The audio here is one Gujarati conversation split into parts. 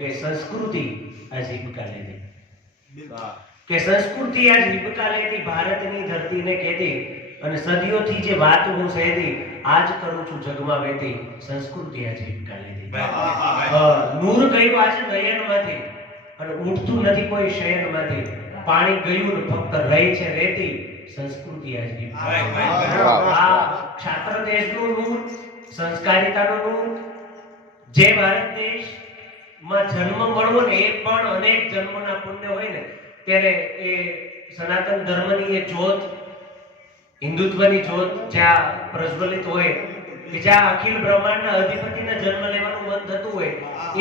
કે સંસ્કૃતિ આ જીભકા લેતી, કે સંસ્કૃતિ આ જીભકા લેતી, ભારતની ધરતીને કહેતી અને સદીઓથી જે વાત હું સહેતી, આજ કરું છું જગમાં વહેતી, સંસ્કૃતિ આ જીભકા લેતી. નૂર ગયું આજે નયનમાંથી અને ઉઠતું નથી કોઈ શયનમાંથી, પાણી ગયું ને ફક્ત રહી છે રહેતી, સંસ્કૃતિ આ જીભકા. આ ક્ષાત્ર દેશનું નૂર, સંસ્કારિતાનું નૂર, જે ભારત દેશમાં જન્મ મળવો ને એ પણ અનેક જન્મના પુણ્ય હોય ને ત્યારે એ સનાતન ધર્મની એ જ્યોત, હિન્દુત્વની જ્યોત જ્યાં પ્રજ્વલિત હોય, કે જ્યાં અખિલ બ્રહ્માંડના અધિપતિને જન્મ લેવાનું મન થતું હોય,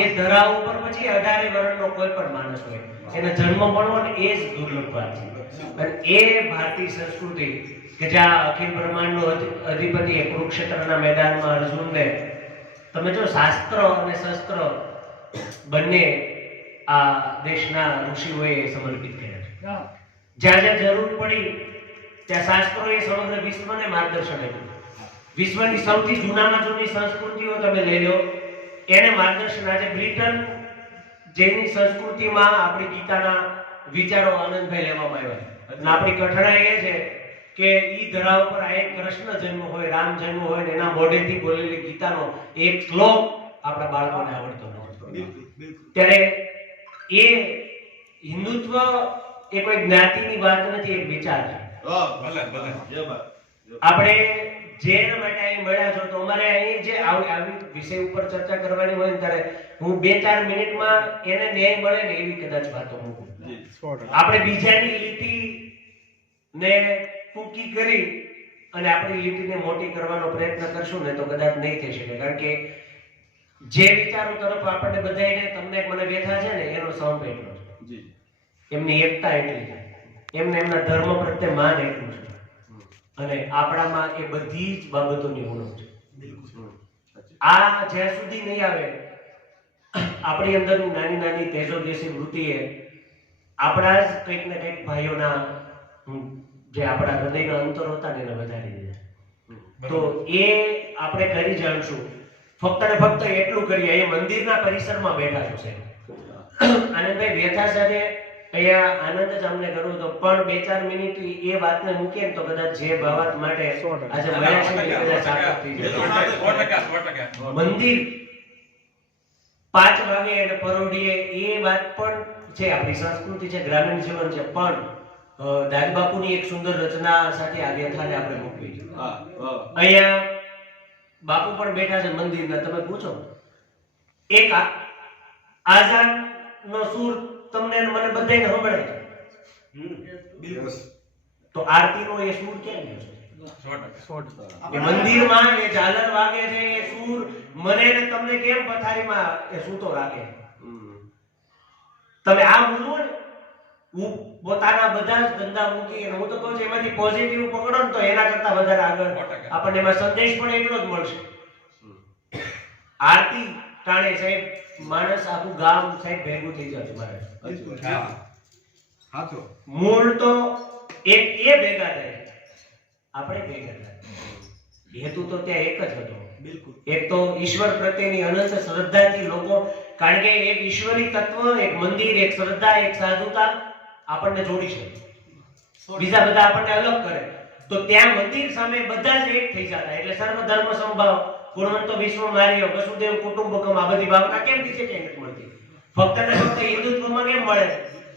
એ ધરા ઉપર પછી 18 વર્ષનો કોઈ પણ માણસ હોય એને જન્મ મળવો ને એ જ દુર્લભ વાત છે. અને એ ભારતીય સંસ્કૃતિ કે જ્યાં અખિલ બ્રહ્માંડનો અધિપતિ કુરુક્ષેત્રના મેદાનમાં અર્જુનને તમે જો શાસ્ત્ર અને શસ્ત્ર બંને આ દેશના ઋષિઓએ સમર્પિત કર્યા. જ્યાં જ્યાં જરૂર પડી ત્યાં શાસ્ત્રોએ સમગ્ર વિશ્વને માર્ગદર્શન આપ્યું. વિશ્વની સૌથી જૂનામાં જૂની સંસ્કૃતિઓ તમે લઈ લો, એને માર્ગદર્શન આજે બ્રિટન જેની સંસ્કૃતિમાં આપણી ગીતાના વિચારો આનંદભાઈ લેવામાં આવ્યા. અને આપણી કઠણાઈ એ છે કે ઈ ધરા ઉપર આ એક કૃષ્ણ જન્મ હોય, રામ જન્મ હોય ને એના મોઢેથી બોલેલી ગીતાનો એક શ્લોક આપણા બાળકોને આવડતો નથી. ત્યારે એ હિન્દુત્વ એ કોઈ જ્ઞાતિની વાત નથી, એક વિચાર છે. આપણે જેના માટે અહીં મળ્યા છો તો અમારે અહીં જે આવી વિષય ઉપર ચર્ચા કરવાની હોય ને ત્યારે હું 2-4 મિનિટમાં એને ન્યાય મળે ને એવી કદાચ વાતો મૂકું. આપણે બીજાની લીટી ને ટૂંકી કરી અને આપણી લીટીને મોટી કરવાનો પ્રયત્ન કરશું ને તો કદાચ નહીં થઈ શકે. કારણ કે જે વિચારો તરફ આપણને બધાને તમને મને બેઠા છે ને એનો સંપ એટલો છે, એમની એકતા એટલી છે, એમને એમના ધર્મ પ્રત્યે માન એટલું છે અને આપણામાં એ બધી જ બાબતોની ઉણપ છે. આ જ્યાં સુધી નહીં આવે આપણી અંદરની નાની નાની તેજોદેશી વૃત્તિએ આપણા જ કંઈક ને કંઈક ભાઈઓના જે આપણા હૃદયના અંતરો હતા ને એને વધારી દીધા. તો એ આપણે કરી જાણશું. ફક્ત ને ફક્ત એટલું કરીએ, એ મંદિરના પરિસરમાં બેઠા છો સાહેબ. આનંદભાઈ બેઠા સાથે અહીંયા આનંદ જ અમને કરવું તો પણ 2-4 મિનિટ એ વાતને મૂકીએ ને તો કદાચ જે બાબત માટે આજે મળ્યા છે એ કદાચ સાર્થક થઈ જશે. મંદિર 5 વાગે અને પરોઢીએ એ વાત પણ છે, આપણી સંસ્કૃતિ છે, ગ્રામીણ જીવન છે, પણ દાદબાપુની એક સુંદર રચના સાથે આ વ્યથાને આપણે મૂકવી છે. અહીંયા બાપુ પણ બેઠા છે મંદિરના, તમે પૂછો એક આઝાન નો સૂર તમને મને બધાને સંભળાય છે, તો આરતીનો એ સૂર ક્યાં ગયો છે? મંદિરમાં એ ઝાલર વાગે છે, એ સૂર મને ને તમને કેમ પથારીમાં એ સૂતો રાખે? તમે આ મૂલો ને હું પોતાના બધા જ ધંધા મૂકી અને હું તો કહું છું એમાંથી પોઝિટિવ પકડો ને તો એના કરતા વધારે આગળ આપણને એમાં સંદેશ પણ એટલો જ મળશે. આરતી ટાણે સાહેબ માણસ આખું ગામ સાહેબ ભેગું થઈ જશે મારે. મૂળ તો એક એ ભેગા થાય, આપણે ભેગા થાય. હેતુ તો ત્યાં એક જ હતો. એક તો ઈશ્વર પ્રત્યેની અનંત શ્રદ્ધાથી લોકો, કારણ કે એક ઈશ્વરી તત્વ, એક મંદિર, એક શ્રદ્ધા, એક સાધુતા આપણને જોડી શકે, બીજા બધા આપણને અલગ કરે. તો ત્યાં મંદિર સામે બધા જ એક થઈ જતા. એટલે સર્વ ધર્મ સમભાવ, ગુણવંતો વિશ્વ માર્યો, વસુદેવ કુટુંબકમ, આ બધી ભાવના કેમ દીશે કે નથી મળતી? ફક્ત ને ફક્ત હિન્દુત્વમાં કેમ મળે?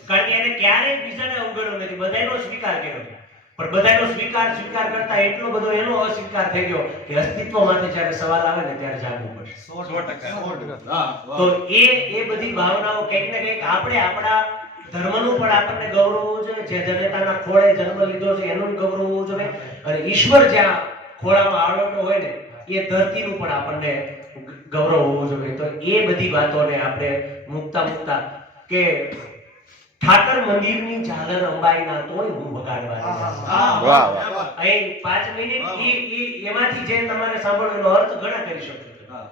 કારણ કે એને ક્યારેય બીજાને અવગણ્યો નથી, બધાનો સ્વીકાર કર્યો છે. પણ બધાનો સ્વીકાર કરતા એટલો બધો એનો અસ્વીકાર થઈ ગયો કે અસ્તિત્વમાંથી જ્યારે સવાલ આવે ને ત્યારે જાગવું પડશે. 100%. તો એ બધી ભાવનાઓ કંઈક ને કંઈક આપણે આપણા ધર્મનું પણ આપણને ગૌરવ હોવું જોઈએ, જે જનતાના ખોળે જન્મ લીધો છે એનું ગૌરવ હોવું જોઈએ, અને ઈશ્વર જ્યાં ખોળામાં આળોટો હોય ને એ ધરતીનું પણ આપણને ગૌરવ હોવું જોઈએ. તો એ બધી વાતોને આપણે મુકતા કે ઠાકર મંદિરની ઝાલર અંબાઈના તોય હું વગાડવા. અહીં 5 મિનિટ એમાંથી જે તમારે સાંભળવાનો અર્થ ઘણા કરી શકો છો.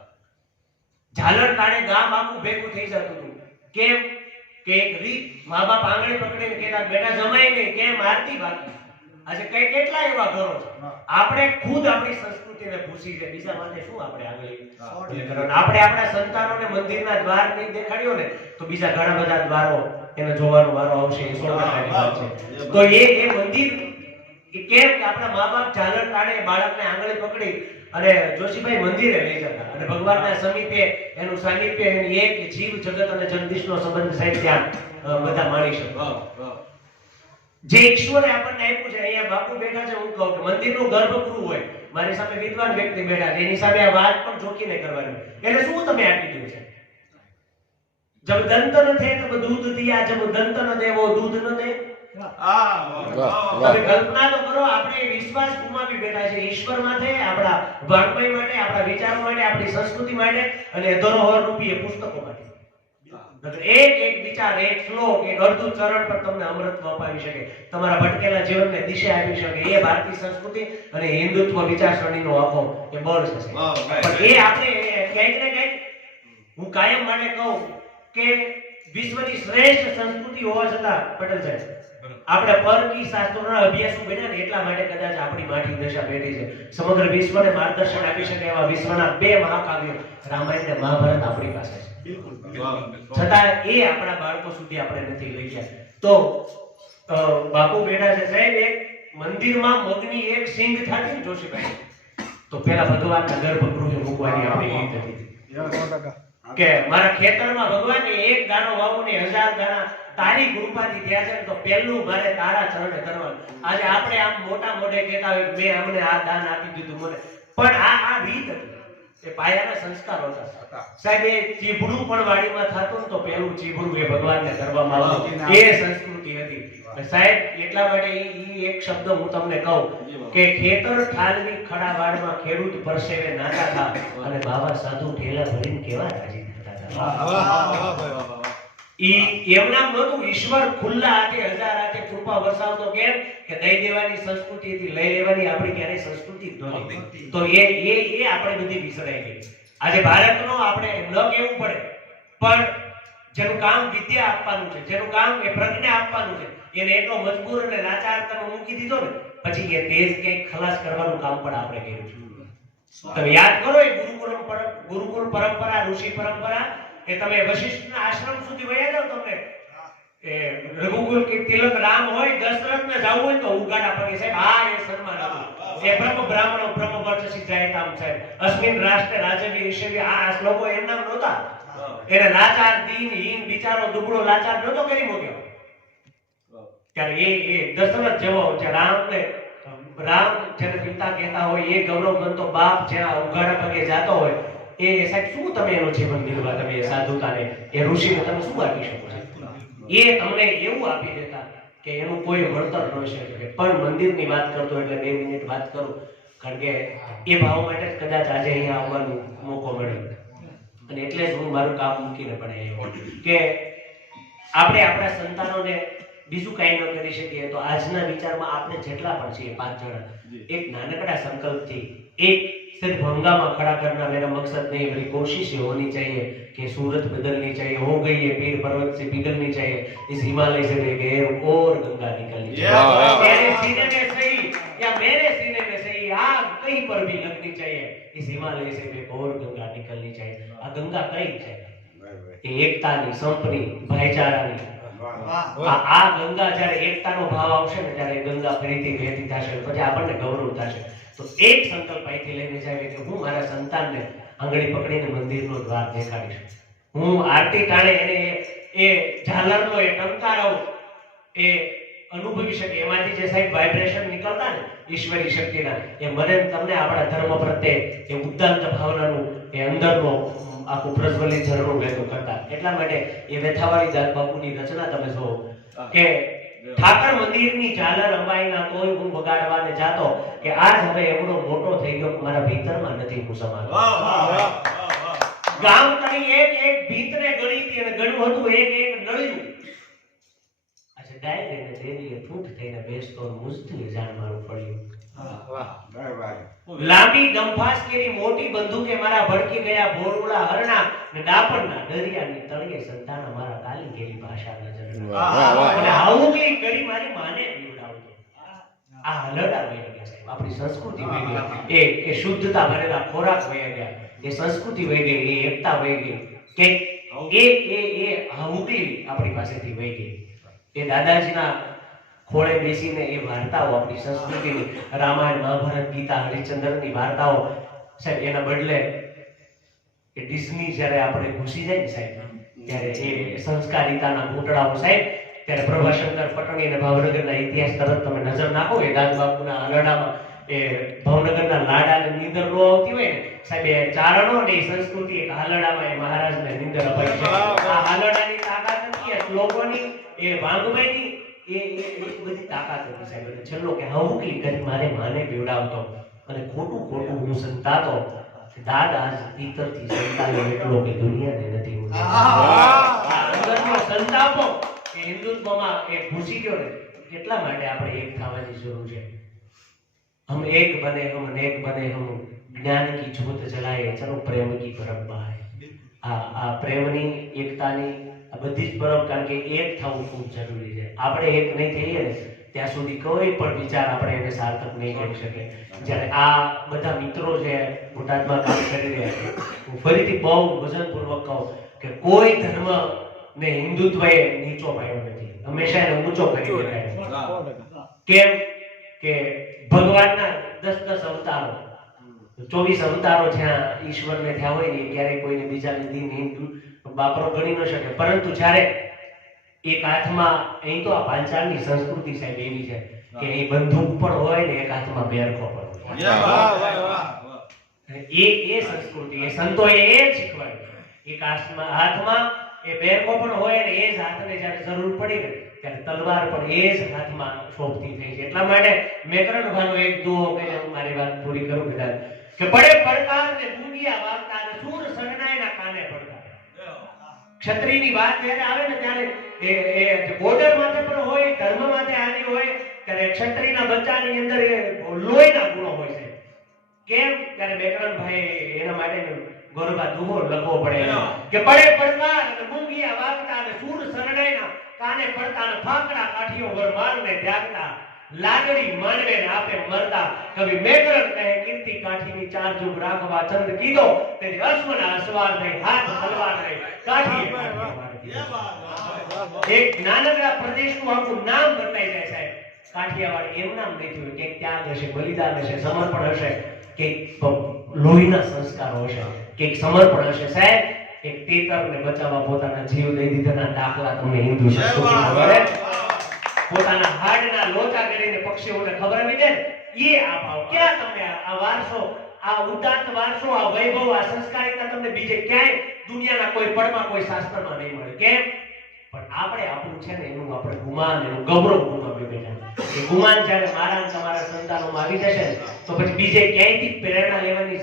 ઝાલર ટાણે ગામ આખું ભેગું થઈ જતું હતું. કેમ કે એક રીત મા બાપ આંગણે પકડીને કહેતા બેટા જમાઈ નહીં, કેમ આરતી બાકી? આજે કેટલા એવા ઘરો છે આપણે ખુદ આપણી સંસ્કૃતિને ભૂસી છે, બીજા માટે શું આપણે આગળ આપણે આપણા સંતાનોને મંદિરના દ્વાર નહીં દેખાડ્યો ને તો બીજા ઘણા બધા દ્વારો એને જોવાનો વારો આવશે. એ 100% વાત છે. તો એ મંદિર કેમ કે આપણા મા-બાપ ઝાલર કાઢે બાળકને આંગળે પકડી અને જોશીભાઈ મંદિરે લઈ જતા અને ભગવાનના સમીપે એનું સાનિધ્ય એની એક જીવ જગત અને જગદીશનો સંબંધ સાહેબ ત્યાં બધા માણી શકે. જે ઈશ્વરે આપણને આપ્યું છે, અહીંયા બાપુ બેઠા છે, હું કહું કે મંદિરનું ગર્ભગૃહ હોય, મારી સામે વિદ્વાન વ્યક્તિ બેઠા છે, એની સામે આ વાત પણ ચોખીને કરવાની, એટલે શું તમે આપી દીધું છે? જબ દંત ન થે તબ દૂધ દિયા, જબ દંત ન દેવો દૂધ ન દે. તમે કલ્પના તો કરો, આપણે વિશ્વાસ ગુમાવી બેઠા છે ઈશ્વર માટે, આપણા વાણમય માટે, આપણા વિચારો માટે, આપણી સંસ્કૃતિ માટે અને ધરોહર રૂપી પુસ્તકો માટે. એક એક વિચાર, એક શ્લોક, એક અડધું ચરણ પર તમને અમૃતત્વ અપાવી શકે, તમારા ભટકેલા જીવનને દિશા આપી શકે. એ ભારતીય સંસ્કૃતિ અને હિન્દુત્વ વિચારસરણીનો આખો એ બળ છે. પણ એ આપણે ક્યાંક ને ક્યાંક, હું કાયમ માટે કહું કે વિશ્વની શ્રેષ્ઠ સંસ્કૃતિ હોવા છતાં પટેલ સાહેબ આપણે પરકી શાસ્ત્રોના અભ્યાસો બન્યા ને એટલા માટે કદાચ આપણી માઠી દશા બેઠી છે. સમગ્ર વિશ્વને માર્ગદર્શન આપી શકે એવા વિશ્વના 2 મહાકાવ્યો રામાયણ અને મહાભારત આપણી પાસે છે. છતાં એ આપણા બાળકો સુધી આપણે નથી લઈ ગયા. તો બાપુ બેઠા છે સાહેબ, એક મંદિરમાં મગની એક સિંગ થાતી ને જોશીભાઈ, તો પેલા ભગવાનના ગર્ભગૃહે મૂકવાની આપણી રીત હતી કે મારા ખેતરમાં ભગવાને એક દાણો વાવું ને 1000 દાણા તારી કૃપાથી થયા છે, તો પહેલું મારે તારા ચરણે કરવાનું. આજે આપણે આમ મોટા મોઢે કહેતા હોય મેં અમને આ દાન આપી દીધું મને, પણ આ રીત હતી, એ પાયાના સંસ્કારો હતા સાહેબ. એ ચીભડું પણ વાડીમાં થતું તો પહેલું ચીભડું એ ભગવાનને કરવામાં આવતું, એ સંસ્કૃતિ હતી સાહેબ. એટલા માટે ઈ એક શબ્દ હું તમને કહું કે ખેતર ઠાલની ખડા વાડમાં ખેડૂત પરસેવે નાતા હતા અને બાવા સાધુ ઠેલા ભરીને કેવા રાજી થતા હતા. ઈ એમના નહોતું, ઈશ્વર ખુલ્લા હાથે 1000 હાથે કૃપા વરસાવતો. કેમ કે દઈ દેવાની સંસ્કૃતિ હતી, લઈ લેવાની આપણી ક્યારેય સંસ્કૃતિ જ નહોતી. તો એ આપણે બધી વિસરાઈ ગઈ. આજે ભારતનો આપણે ન કહેવું પડે, પણ જેનું કામ વિદ્યા આપવાનું છે, જેનું કામ એ પ્રજ્ઞા આપવાનું છે, એને એટલો મજબૂર અને લાચાર તમે મૂકી દીધો ને, પછી એ દેશ કંઈક ખલાસ કરવાનું કામ પણ આપણે કર્યું છે. તમે યાદ કરો એ ગુરુકુળ પરંપરા, ઋષિ પરંપરા, એ તમે વશિષ્ઠના આશ્રમ સુધી વયા જાવ, તમને એ રઘુકુલ કે તિલક રામ હોય, દશરથને જાવું હોય તો ઉગાડા પગે સાહેબ, આ એ સન્માન આપો. એ બ્રહ્મ બ્રાહ્મણો બ્રહ્મ વર્ચસી જાયતામ સાહેબ, અસ્મિન રાષ્ટ્ર રાજવી ઋષિવી, આ શ્લોકો એમના નહોતા. એને લાચાર દીન હીન બિચારો દુબળો લાચાર નહોતો કરી મૂક્યો. ત્યારે એ દશરથ જેવો જે રામ જેને પિતા કહેતા હોય, એ ગૌરવવંતો બાપ જ્યાં ઉગાડા પગે જાતો હોય, એ સાહેબ શું તમે એનો જીવન નિર્વાહ, તમે સાધુતાને એ ઋષિને તમે શું આપી શકો છો? એ તમને એવું આપી દેતા કે એનું કોઈ વળતર ન હોઈ શકે. પણ મંદિરની વાત કરતો એટલે 2 મિનિટ વાત કરું, કારણ કે એ ભાવ માટે જ કદાચ આજે અહીંયા આવવાનો મોકો મળ્યો. અને એટલે જ હું મારું કામ મૂકીને પણ આવ્યો કે આપણે આપણા સંતાનોને બીજું કાંઈ ન કરી શકીએ તો આજના વિચારમાં આપણે જેટલા પણ છીએ 5 જણા, એક નાનકડા સંકલ્પથી, એક सिर्फ हंगामा खड़ा करना मेरा मकसद नहीं, मेरी कोशिश होनी चाहिए कि सूरत बदलनी चाहिए, हो गई है पीर पर्वत से पिघलनी चाहिए, इस हिमालय से लेके और गंगा निकलनी चाहिए, तेरे सीने में सही या मेरे सीने में सही आग कहीं पर भी लगनी चाहिए, इस हिमालय से एक और गंगा निकलनी चाहिए. आ गंगा कई છે? એ એકતાની, સંપની, ભાઈચારાની. આ ગંગા જ્યારે એકતાનો ભાવ આવશે ને ત્યારે ગંગા ફરીથી વહેતી થશે, પછી આપણને ગૌરવ થશે. તો એક સંકલ્પ અહીંથી લઈને જાય કે હું મારા સંતાનને આંગળી પકડીને મંદિરનો દ્વાર દેખાડીશ. હું આરતી ટાણે એને એ ઝાલરનો એ ટંકારો એ અનુભવી શકે, એમાંથી જે સાહેબ વાઇબ્રેશન નીકળતા ને ઈશ્વરી શક્તિના, એ મને તમને આપણા ધર્મ પ્રત્યે એ ઉદ્દાંત ભાવનાનું એ અંદરનો આખું પ્રજ્વલિત ઝરણું વહેતું કરતા. એટલા માટે એ વેથાવાળી દાસ બાપુની રચના તમે જુઓ કે ઠાકર મંદિરની ઝાલર અંબાઈના તોય હું બગાડવાને જાતો કે આજ હવે એવડો મોટો થઈ ગયો કે મારા ભીતરમાં નથી હું સમાતો. ગામ કરી એક ભીતને ગણીતી અને ગણ્યું હતું એક નળિયું. આજે ડાયરે ને દેવીએ ઠૂઠ થઈને બેસતો મુસ્તી જાણ મારું પડ્યું. લાંબી ડંફાસ કેરી મોટી બંદૂકે મારા ભડકી ગયા ભોરુડા હરણા ને ડાપણના દરિયાની તળિયે સંતાના મારા કાલી કેલી ભાષા નજર. અને આવું કઈ કરી મારી માને બીવડાવતો. આ હલડા વહી ગયા સાહેબ, આપણી સંસ્કૃતિ વહી ગઈ, એ શુદ્ધતા ભરેલા ખોરાક વહી ગયા, એ સંસ્કૃતિ વહી ગઈ, એ એકતા વહી ગઈ, કે એ હુકલી આપણી પાસેથી વહી ગઈ. એ દાદાજીના ખોળે બેસીને એ વાર્તાઓ આપણી સંસ્કૃતિની રામાયણ, મહાભારત, ગીતા, હરિશ્ચંદ્રની વાર્તાઓ સાહેબ, એના બદલે એ ડિઝની જ્યારે આપણે ઘૂસી જાય ને સાહેબ, ત્યારે એ સંસ્કારિતાના ઘૂંટડાઓ સાહેબ, ત્યારે પ્રભાશંકર પટણી અને ભાવનગરના ઇતિહાસ તરફ તમે નજર નાખો, એ દાદબાપુના આલડામાં એ ભાવનગરના લાડાને નીંદર નો આવતી હોય ને સાહેબ, એ ચારણો અને એ સંસ્કૃતિ એક હાલડામાં એ મહારાજને નીંદર અપાય છે. આ હાલડાની તાકાત નથી, એ શ્લોકોની, એ વાંગમયની, એ બધી તાકાત હતી સાહેબ. અને છેલ્લો કે હવકલી કરી મારે માને પીવડાવતો અને ખોટું ખોટું હું સંતાતો, દાદ આજ ઈતરથી સંતાયો એટલો કે દુનિયાને નથી. અંદરનો સંતાપો એ હિન્દુત્વમાં એ ઘૂસી ગયો ને, એટલા માટે આપણે એક થવાની જરૂર છે. हम एक बने, हम अनेक बने, हम ज्ञान की ज्योत जलाए, चलो प्रेम की परब बहाए. આ પ્રેમની, એકતાની આ બધી જ પરબ, કારણ કે એક થવું ખૂબ જરૂરી છે. આપણે એક નહીં થઈએ ને ત્યાં સુધી કોઈ પણ વિચાર આપણે એને સાર્થક નહીં કરી શકે. જ્યારે આ બધા મિત્રો જે બોટાદમાં કામ કરી રહ્યા છે, હું ફરીથી બહુ વજનપૂર્વક કહું કે કોઈ ધર્મ ને હિન્દુત્વએ નીચો પાડ્યો નથી, હંમેશા એને ઊંચો કરી દેખાય. કેમ કે ભગવાનના 10 અવતારો, 24 અવતારો જ્યાં ઈશ્વરને થયા હોય ને, ક્યારેય કોઈને બીજાને દીન હિન્દુ બાપરો ગણી ન શકે. પરંતુ જ્યારે એક હાથમાં, અહીં તો આ પાંચાળની સંસ્કૃતિ સાહેબ એવી છે કે એ બંદૂક પણ હોય ને એક હાથમાં બેરકો પણ હોય. એ સંસ્કૃતિ એ સંતોએ એ શીખવાડ્યું. એક હાથમાં એ બેરકો પણ હોય ને એ જ હાથને જ્યારે જરૂર પડી ને ત્યારે તલવાર પણ એ જ હાથમાં શોભતી થઈ છે. એટલા માટે મેકરણભાઈનો એક દુહો કહીને હું મારી વાત પૂરી કરું કદાચ, કે પડે પડકાર ને ગુંગિયા વાગતા ને સૂર સગનાયના કાને પડતા. ક્ષત્રિયની વાત જ્યારે આવે ને ત્યારે એ બોર્ડર માટે પણ હોય, ધર્મ માટે આવી હોય, ત્યારે ક્ષત્રિયના બચ્ચાની અંદર એ લોહીના ગુણો હોય છે. કેમ? ત્યારે મેકરણભાઈ એના માટે ગોરબા દુહો લખવો પડે કે પડે પડકાર ને ગુંગિયા વાગતા ને સૂર સગનાયના કાને પડતા ને ફાકડા કાઠીઓ વરમાલ ને ત્યાગતા, લાગડી માનવે ને આપે મરતા. કવિ મેકરણ કહે કીર્તિ કાઠીની 4 જુગ રાખવા ચંદ કીધો, તેની અશ્વના અસવાર થઈ, હાથ તલવાર થઈ, કાઠીએ એક નાનકડા પ્રદેશનું આખું નામ બદલાઈ જાય સાહેબ. કાઠિયાવાડ એમ નામ નહીં થયું કે ત્યાગ હશે, બલિદાન હશે, સમર્પણ હશે, કે લોહીના સંસ્કારો હશે, કે સમર્પણ હશે સાહેબ. એક તેતરને બચાવવા પોતાના જીવ દઈ દીધાના દાખલા તમને હિન્દુ સંસ્કૃતિમાં મળે. પોતાના હાડના લોચા કરીને પક્ષીઓને ખબર આવી જાય, એ આ ભાવ ક્યાં તમને આ વારસો, આ ઉદાત્ત વારસો, આ વૈભવ, આ સંસ્કારિતા તમને બીજે ક્યાંય દુનિયાના કોઈ પડમાં, કોઈ શાસ્ત્રમાં નહીં મળે. કેમ? પણ આપણે આપણું છે ને એનું આપણે ગુમાન, એનું ગૌરવ ગુમાવી બેઠા. એ ગુમાન જ્યારે મારા તમારા સંતાનોમાં આવી જશે ને તો પછી બીજે ક્યાંયથી પ્રેરણા લેવાની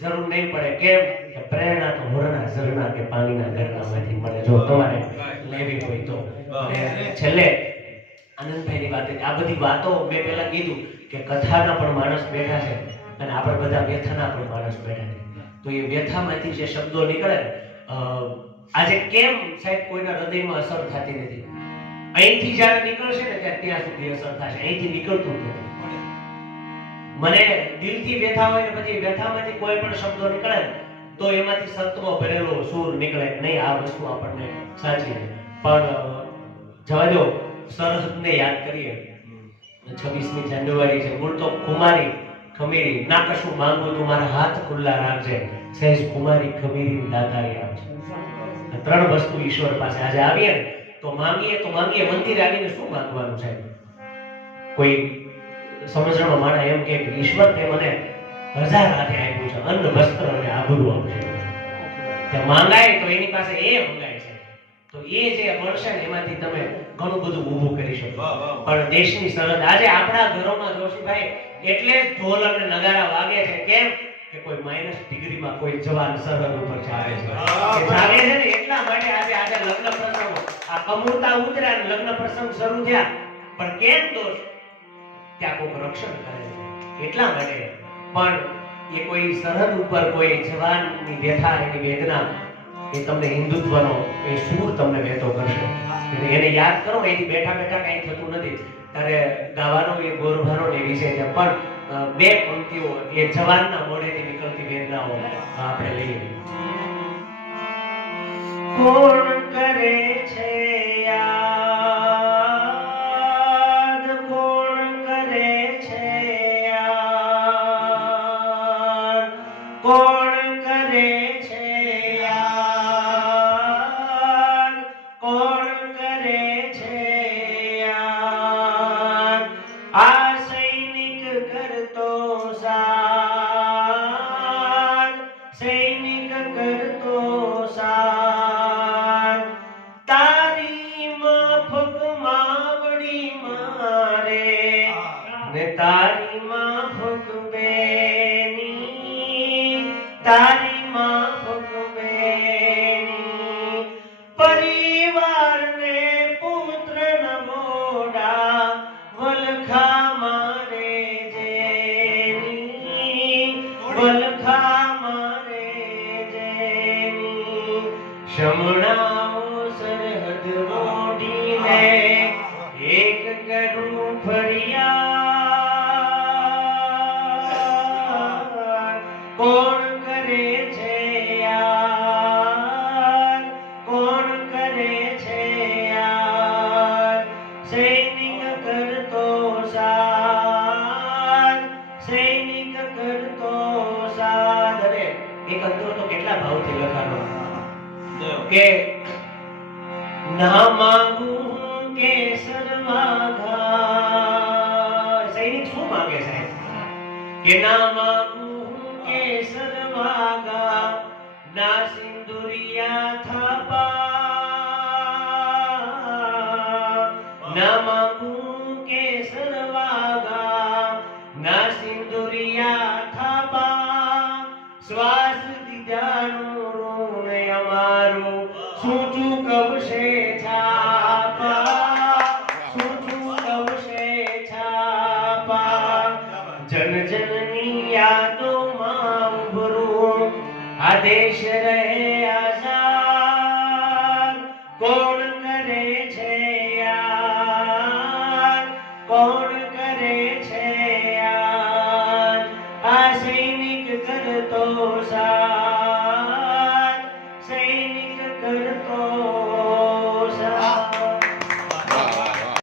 જરૂર નહીં પડે. કેમ? કે પ્રેરણા તો મોરના ઝરણા કે પાણીના ઝરણામાંથી મળે, જો તમારે લેવી હોય તો. છેલ્લે આનંદભાઈની વાત, આ બધી વાતો મેં પહેલા કીધું કે કથાના પણ માણસ બેઠા છે અને આપણે બધા વ્યથાના પણ માણસ બેઠા છે. તો એ વ્યથામાંથી જે શબ્દો નીકળે આજે કેમ સાહેબ કોઈના હૃદયમાં અસર થતી નથી, અહીંથી જ્યારે નીકળશે ને ત્યાં સુધી અસર થશે, અહીંથી નીકળતું નથી. મને દિલથી વ્યથા હોય ને પછી વ્યથામાંથી કોઈ પણ શબ્દો નીકળે તો એમાંથી સત્વ ભરેલો સૂર નીકળે નહીં. આ વસ્તુ આપણને સાચી છે. પણ જવા દો, સરહદને યાદ કરીએ. 26મી જાન્યુઆરી છે. બોલ તો કુમારી ખમીરી, ના કશું માંગુ તું મારા હાથ ખુલ્લા રાખજે, સહેજ કુમારી ખમીરી દાતારી આપજે. 3 વસ્તુ ઈશ્વર પાસે આજે આવીએ ને તો માંગીએ મંદિર આવીને શું માંગવાનું છે? કોઈ સમજણો માણા એમ કે ઈશ્વર તે મને 1000 હાથે આપ્યું છે, અન્ન વસ્ત્ર અને આબરૂ આપ્યું છે. તે માંગાય તો એની પાસે એ મંગાય છે, તો એ જે મળશે ને એમાંથી તમે ઘણું બધું ઊભું કરી શકો. પણ દેશની સરહદ આજે આપણા ઘરોમાં જોશીભાઈ એટલે ઢોલ અને નગારા વાગે છે. કેમ? કે કોઈ -ડિગ્રીમાં કોઈ જવાન સરહદ ઉપર ચાલે છે. ચાલે છે ને એટલા માટે આજે લગ્ન પ્રસંગો, આ કમૂરતા ઉતર્યા ને લગ્ન પ્રસંગ શરૂ થયા. પણ કેમ દોષ? ત્યાં કોઈ રક્ષણ કરે છે એટલા માટે. પણ એ કોઈ સરહદ ઉપર કોઈ જવાનની વ્યથા, એની વેદના, એ તમને હિન્દુત્વનો એ સૂર તમને વહેતો કરશે. એને યાદ કરો, એની બેઠા કઈ થતું નથી. ત્યારે ગાવાનો એ ગોરભાનો ને વિષય છે, પણ બે પંક્તિઓ એ જવાનના મોઢેથી નીકળતી વેદનાઓ આપણે લઈએ. કોણ કરે છે યાદ, કોણ કરે છે યાદ, કોણ કરે છે યાદ, કોણ કરે છે યાદ, આ સૈનિક કરતો સાથ, સૈનિક કરતો સાથ, તારી માફક માવડી મારે ને તારી માફક બેની, તારી માફક બેની, પરિવારને પુત્ર ન મોડા વલખા મારે જેની, વલખા મારે જેની, શમણાઓ સરહદ મોડીને એક કરું ફરિયાદ, કોણ કરે છે યાદ, કોણ કરે છે યાદ, સૈનિક કરતો સાથ, સૈનિક કરતો સાથ. અરે એક અંતરો તો કેટલા ભાવથી લખાનો કે ના માંગુ કેસર વાઘા, સૈનિક શું માંગે સાહેબ કે ના માંગુ કેસર વાઘા, ના સિંદુરિયા થાપા, ના માંગુ કેસર વાઘા, ના સિંદુરિયા થાપા, શ્વાસ દીધાનું ઋણ અમારું શું ચૂકવશે છાપા, શું ચૂકવશે છાપા, જન જનની યાદોમાં ઉભરું આ દેશ રહે આઝાદ, કોણ કરે છે યાદ, કોણ કરે છે યાદ, આ સૈનિક કરતો સાથ.